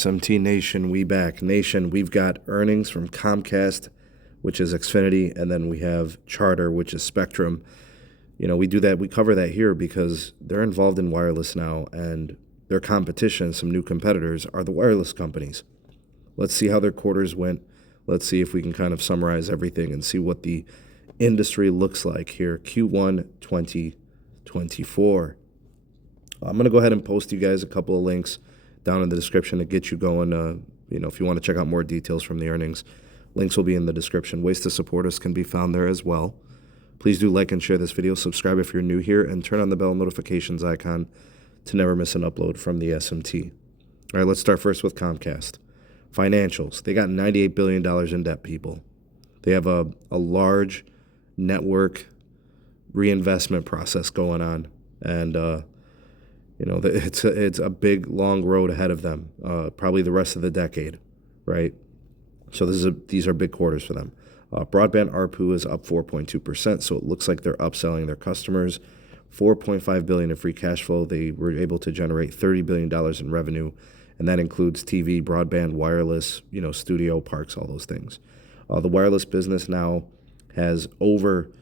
SMT Nation, we back. Nation, we've got earnings from Comcast, which is XFINITY, and then we have Charter, which is Spectrum. You know, we do that, we cover that here because they're involved in wireless now, and their competition, some new competitors, are the wireless companies. Let's see how their quarters went. Let's see if we can kind of summarize everything and see what the industry looks like here, Q1 2024. I'm going to go ahead and post you guys a couple of links down in the description to get you going. If you want to check out more details from the earnings, links will be in the description. Ways to support us can be found there as well. Please do like and share this video, subscribe if you're new here, and turn on the bell notifications icon to never miss an upload from the SMT. All right, let's start first with Comcast. Financials. They got $98 billion in debt, people. They have a large network reinvestment process going on, and it's a big, long road ahead of them, probably the rest of the decade, right? So these are big quarters for them. Broadband ARPU is up 4.2%, so it looks like they're upselling their customers. $4.5 billion in free cash flow. They were able to generate $30 billion in revenue, and that includes TV, broadband, wireless, studio, parks, all those things. The wireless business now has over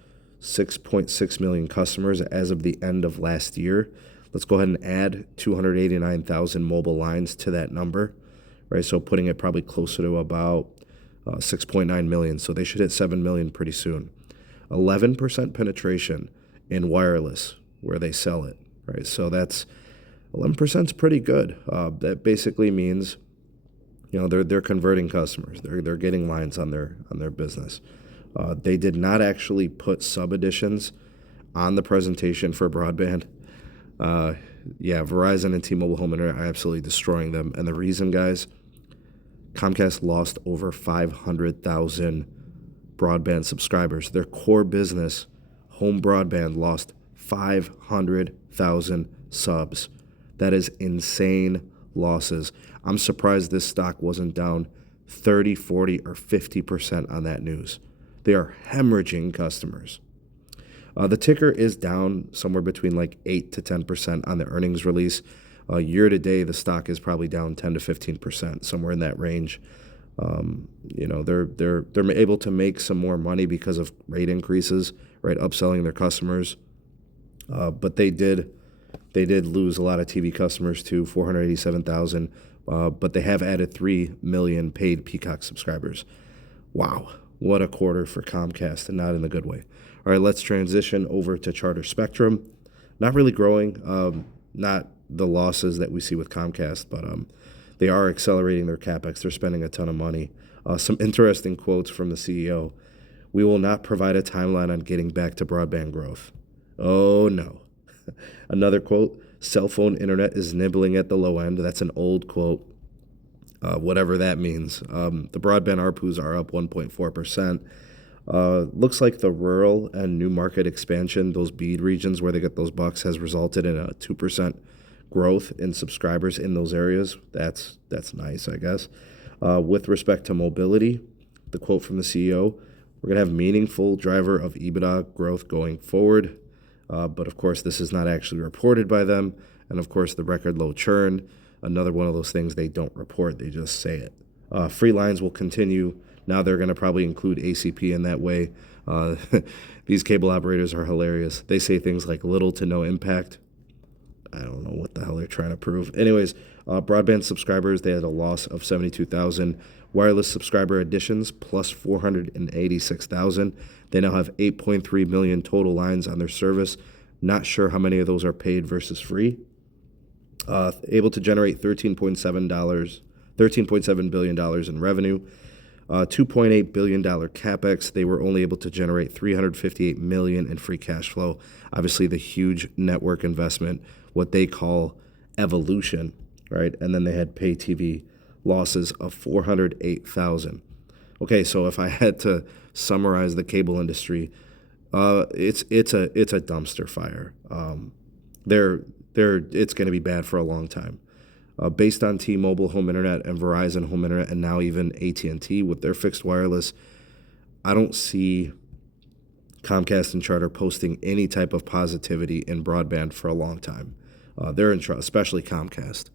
6.6 million customers as of the end of last year. Let's go ahead and add 289,000 mobile lines to that number, right? So putting it probably closer to about 6.9 million. So they should hit 7 million pretty soon. 11% penetration in wireless where they sell it, right? So that's 11% is pretty good. That basically means, they're converting customers. They're getting lines on their business. They did not actually put sub additions on the presentation for broadband. Verizon and T-Mobile Home Internet are absolutely destroying them. And the reason, guys, Comcast lost over 500,000 broadband subscribers. Their core business, home broadband, lost 500,000 subs. That is insane losses. I'm surprised this stock wasn't down 30, 40, or 50% on that news. They are hemorrhaging customers. The ticker is down somewhere between like 8 to 10% on the earnings release. Year to date, the stock is probably down 10 to 15%, somewhere in that range. They're able to make some more money because of rate increases, right? Upselling their customers. But they did lose a lot of TV customers to 487,000. But they have added 3 million paid Peacock subscribers. Wow, what a quarter for Comcast, and not in the good way. All right, let's transition over to Charter Spectrum. Not really growing, not the losses that we see with Comcast, but they are accelerating their CapEx. They're spending a ton of money. Some interesting quotes from the CEO. "We will not provide a timeline on getting back to broadband growth." Oh, no. Another quote, "Cell phone internet is nibbling at the low end." That's an old quote, whatever that means. The broadband ARPUs are up 1.4%. Looks like the rural and new market expansion, those BEAD regions where they get those bucks, has resulted in a 2% growth in subscribers in those areas. That's nice, I guess. With respect to mobility, the quote from the CEO, "We're going to have meaningful driver of EBITDA growth going forward." But of course, this is not actually reported by them. And of course, the record low churn, another one of those things they don't report, they just say it. Free lines will continue. Now they're going to probably include ACP in that way. These cable operators are hilarious. They say things like little to no impact. I don't know what the hell they're trying to prove. Anyways, broadband subscribers, they had a loss of 72,000. Wireless subscriber additions, plus 486,000. They now have 8.3 million total lines on their service. Not sure how many of those are paid versus free. Able to generate $13.7 billion in revenue. $2.8 billion CapEx. They were only able to generate $358 million in free cash flow. Obviously, the huge network investment, what they call evolution, right? And then they had pay TV losses of 408,000. Okay, so if I had to summarize the cable industry, it's a dumpster fire. It's going to be bad for a long time. Based on T-Mobile Home Internet and Verizon Home Internet, and now even AT&T with their fixed wireless, I don't see Comcast and Charter posting any type of positivity in broadband for a long time. They're in trouble, especially Comcast.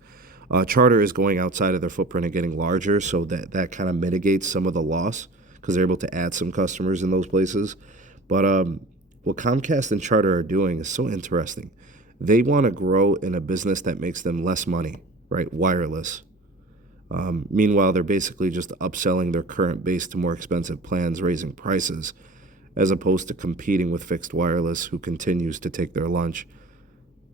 Charter is going outside of their footprint and getting larger, so that kind of mitigates some of the loss because they're able to add some customers in those places. But what Comcast and Charter are doing is so interesting. They want to grow in a business that makes them less money, right? Wireless. Meanwhile, they're basically just upselling their current base to more expensive plans, raising prices, as opposed to competing with fixed wireless, who continues to take their lunch.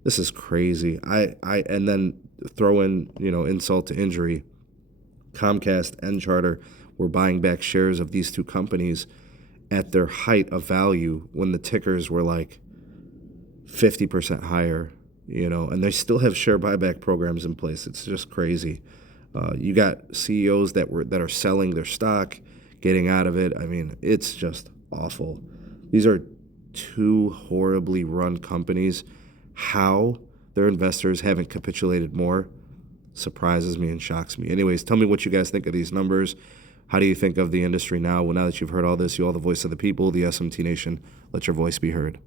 This is crazy. And then throw in, insult to injury. Comcast and Charter were buying back shares of these two companies at their height of value when the tickers were like 50% higher, and they still have share buyback programs in place. It's just crazy. You got CEOs that are selling their stock, getting out of it. I mean, it's just awful. These are two horribly run companies. How their investors haven't capitulated more surprises me and shocks me. Anyways, tell me what you guys think of these numbers. How do you think of the industry now? Well, now that you've heard all this, you all the voice of the people, the SMT Nation, let your voice be heard.